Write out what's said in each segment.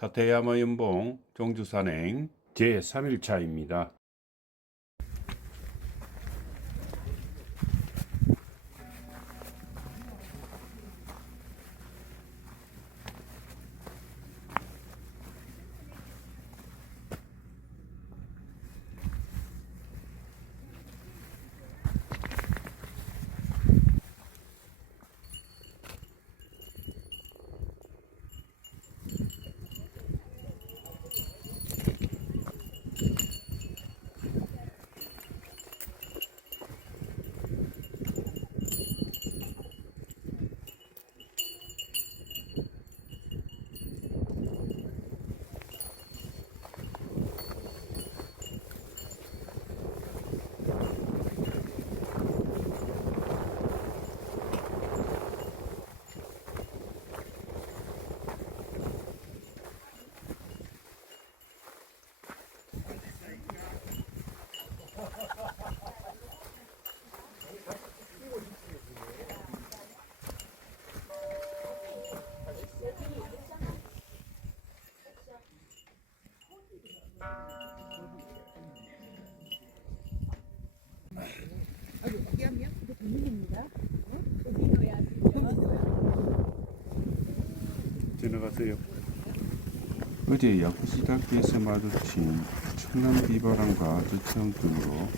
타테야마 연봉 종주산행 제3일차입니다. 지나가세요. 어제 야쿠시다키에서 마주친 충남 비바람과 저체온 등으로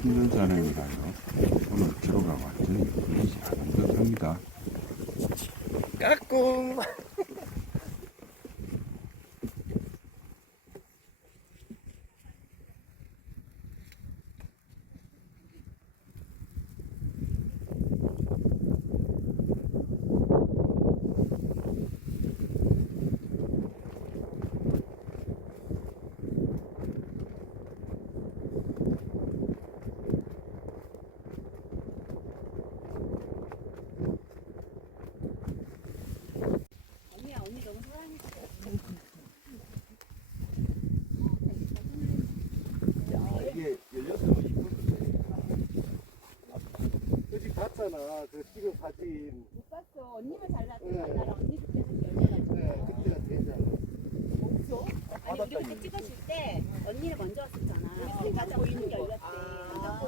힘든 산행을 하여 오늘 기로가 완전히 걸리지 않은 듯 합니다. 까꿍 언니야 언니 너무 사랑했어. 이게 열렸으면 이쁜데 어제 봤잖아 그 찍은 사진 못 봤어. 언니만 잘났어. 네. 나랑 언니 그때는 열려가지고. 네, 그때가 되잖아 없어? 아니 우리 그때 찍었을 때 언니를 먼저 왔었잖아. 그러니까 보이는 게 열렸대. 딱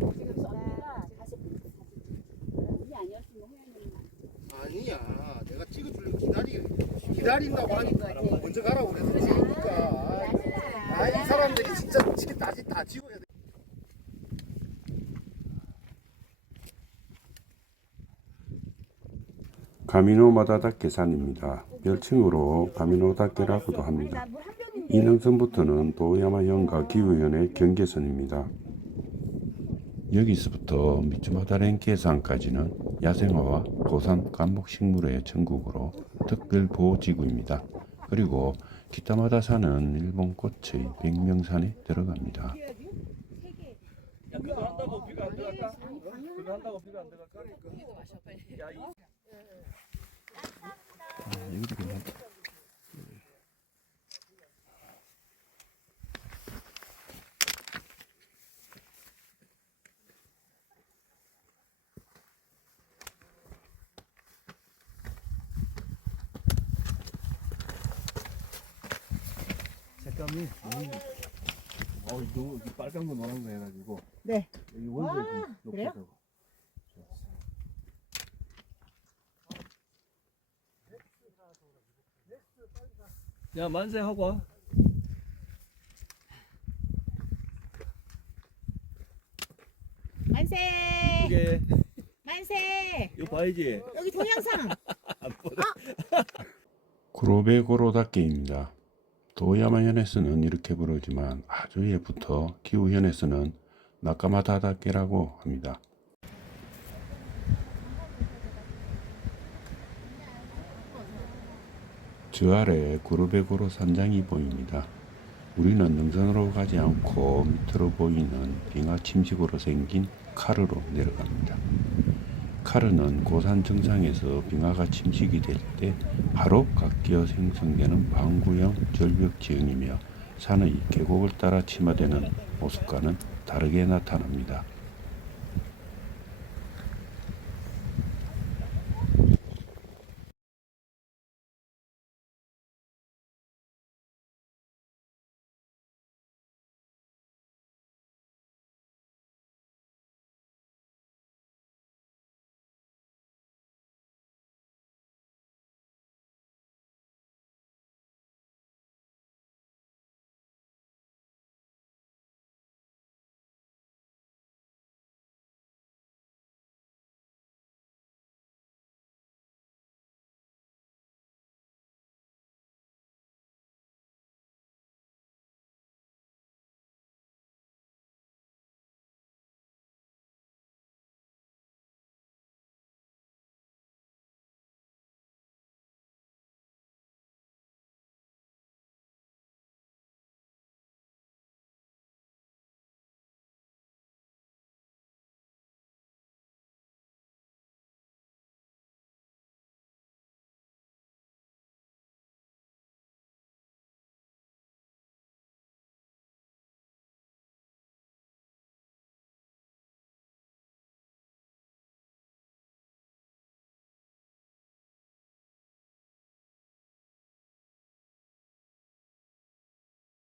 보이는 거 언니가 다시 보냈어 사진. 언니 아니었으면 호연이는 아니야 내가 찍어주려고 기다리 기다린다고 하니까 먼저 가라고 그래서 그러니까 아 이 사람들이 진짜 지금 다시 다 찍어야 돼 가미노 마다다케 산입니다. 별칭으로 가미노 다케라고도 합니다. 이 능선부터는 도야마현과 기후현의 경계선입니다. 여기서부터 미츠마다렌케산까지는 야생화와 고산 간목식물의 천국으로 특별보호지구입니다. 그리고 기타마다 산은 일본 꽃의 백명산에 들어갑니다. 야 여기도 괜찮다. 색감이 너무 어 이거 이 빨간 거 노란 거 해가지고 네. 여기 원색 그 그래요? 녹색하고 야 만세 하고 와. 만세. 이게 만세. 이거 봐야지. 여기 동영상. 구로베고로다케입니다. 도야마현에서는 이렇게 부르지만 아주 예부터 기후현에서는 나카마다다케라고 합니다. 저 아래 구르베고로 산장이 보입니다. 우리는 능선으로 가지 않고 밑으로 보이는 빙하 침식으로 생긴 카르로 내려갑니다. 카르는 고산 정상에서 빙하가 침식이 될 때 바로 깎여 생성되는 방구형 절벽 지형이며 산의 계곡을 따라 침하되는 모습과는 다르게 나타납니다.